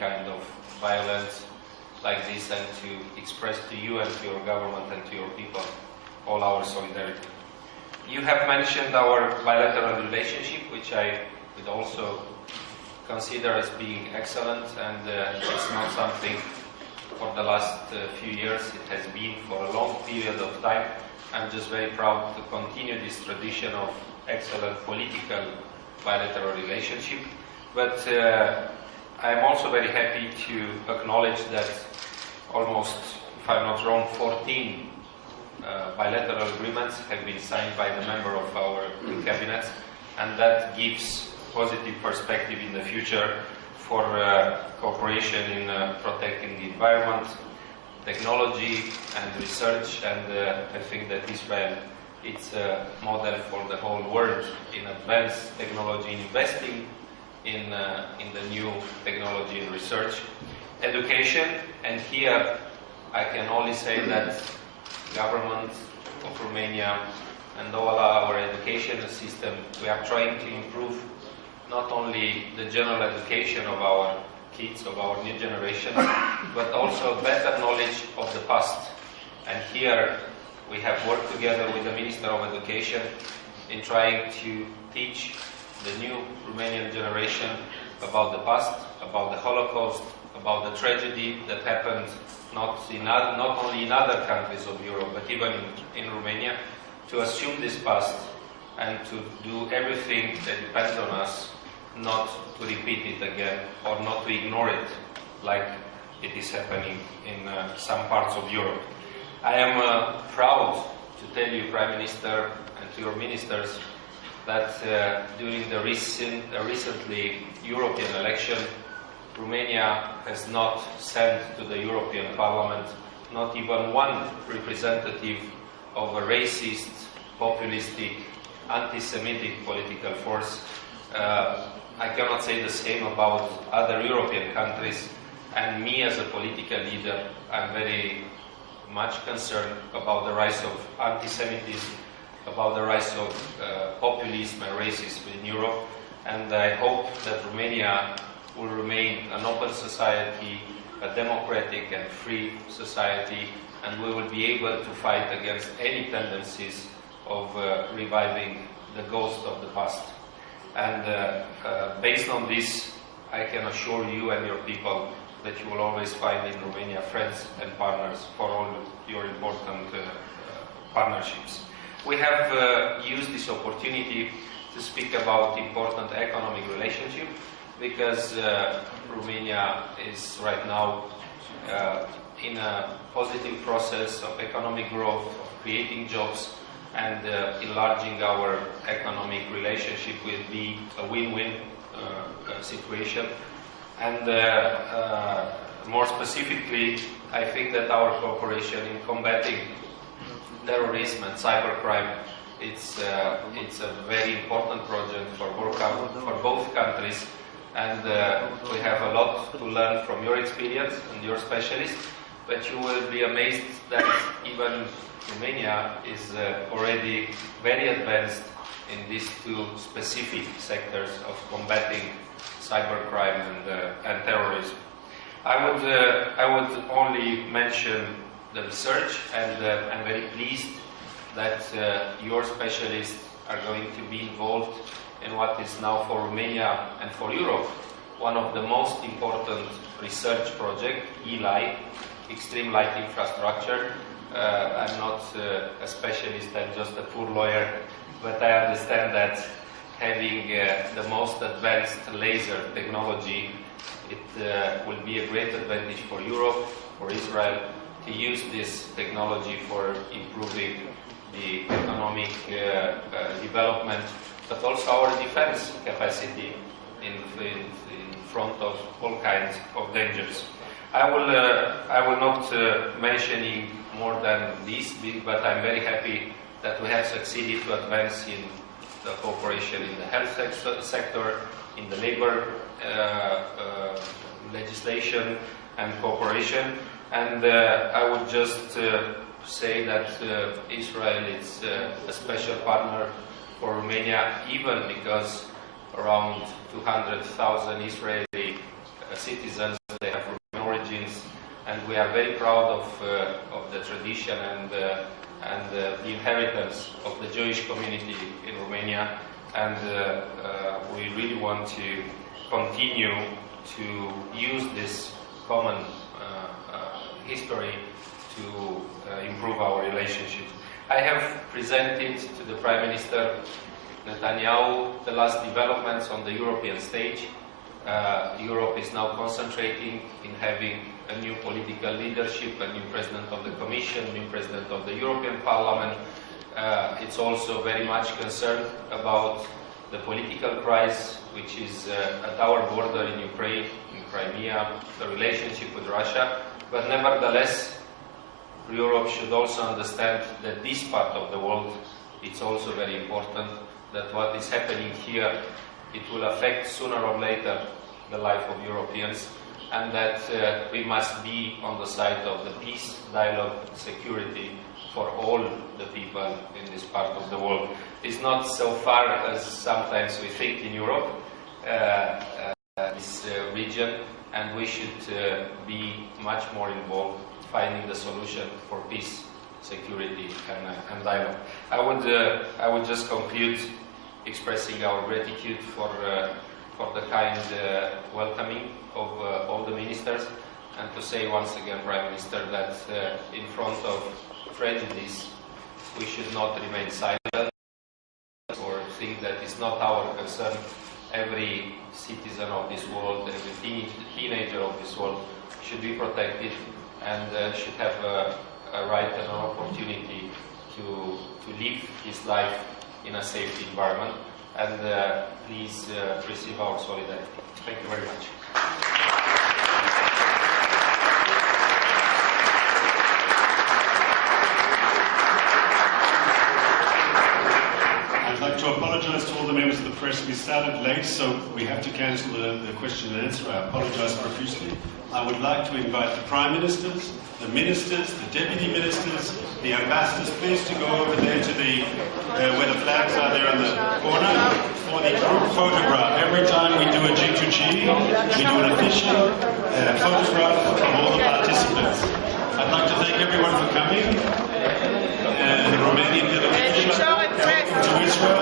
kind of violence like this, and to express to you and to your government and to your people all our solidarity. You have mentioned our bilateral relationship, which I would also consider as being excellent, and it's not something for the last few years. It has been for a long period of time. I'm just very proud to continue this tradition of excellent political bilateral relationship. But I'm also very happy to acknowledge that almost, if I'm not wrong, 14 bilateral agreements have been signed by the member of our cabinets, and that gives positive perspective in the future for cooperation in protecting the environment, technology and research, and I think that Israel is a model for the whole world in advanced technology, in investing in the new technology and research. Education, and here I can only say that government of Romania and all our education system, we are trying to improve not only the general education of our kids, of our new generation, but also better knowledge of the past. And here we have worked together with the Minister of Education in trying to teach the new Romanian generation about the past, about the Holocaust, about the tragedy that happened not only in other countries of Europe, but even in Romania, to assume this past and to do everything that depends on us not to repeat it again or not to ignore it like it is happening in some parts of Europe. I am proud to tell you, Prime Minister, and to your ministers, that during the recently European election, Romania has not sent to the European Parliament not even one representative of a racist, populistic, anti-Semitic political force. I cannot say the same about other European countries, and me as a political leader, I'm very much concerned about the rise of anti-Semitism, about the rise of populism and racism in Europe, and I hope that Romania will remain an open society, a democratic and free society, and we will be able to fight against any tendencies of reviving the ghost of the past. And based on this, I can assure you and your people that you will always find in Romania friends and partners for all your important partnerships. We have used this opportunity to speak about important economic relationship, because Romania is right now in a positive process of economic growth, of creating jobs, and enlarging our economic relationship will be a win-win situation. And more specifically, I think that our cooperation in combating terrorism and cybercrime, it's a very important project for both countries, and we have a lot to learn from your experience and your specialists, but you will be amazed that even Romania is already very advanced in these two specific sectors of combating cybercrime and terrorism. I would only mention the research, and I'm very pleased that your specialists are going to be involved in what is now for Romania and for Europe one of the most important research projects, ELI, Extreme Light Infrastructure. I'm not a specialist, I'm just a poor lawyer, but I understand that having the most advanced laser technology, it will be a great advantage for Europe, for Israel, to use this technology for improving the economic development, but also our defense capacity in front of all kinds of dangers. I will not mentioning more than this, but I'm very happy that we have succeeded to advance in the cooperation in the health sector, in the labor legislation and cooperation. And I would just say that Israel is a special partner for Romania, even because around 200,000 Israeli citizens they have Romanian origins, and we are very proud of the tradition and the inheritance of the Jewish community in Romania, and we really want to continue to use this common history to improve our relationship. I have presented to the Prime Minister Netanyahu the last developments on the European stage. Europe is now concentrating in having a new political leadership, a new President of the Commission, a new President of the European Parliament. It's also very much concerned about the political crisis which is at our border in Ukraine, in Crimea, the relationship with Russia. But nevertheless, Europe should also understand that this part of the world, it's also very important, that what is happening here, it will affect sooner or later the life of Europeans, and that we must be on the side of the peace, dialogue, security for all the people in this part of the world. It's not so far as sometimes we think in Europe, this region, and we should be much more involved finding the solution for peace, security, and dialogue. I would just conclude expressing our gratitude for the kind welcoming of all the ministers, and to say once again, Prime Minister, that in front of tragedies we should not remain silent or think that it's not our concern. Every citizen of this world, every teenager of this world should be protected and should have a right and an opportunity to live his life in a safe environment. And please receive our solidarity. Thank you very much. I'd like to apologize to all the members of the press. We started late, so we have to cancel the question and answer. I apologize profusely. I would like to invite the Prime Ministers, the Ministers, the Deputy Ministers, the Ambassadors, please to go over there to the where the flags are there in the corner for the group photograph. Every time we do a G2G, we do an official photograph of all the participants. I'd like to thank everyone for coming. The Romanian delegation, welcome to Israel.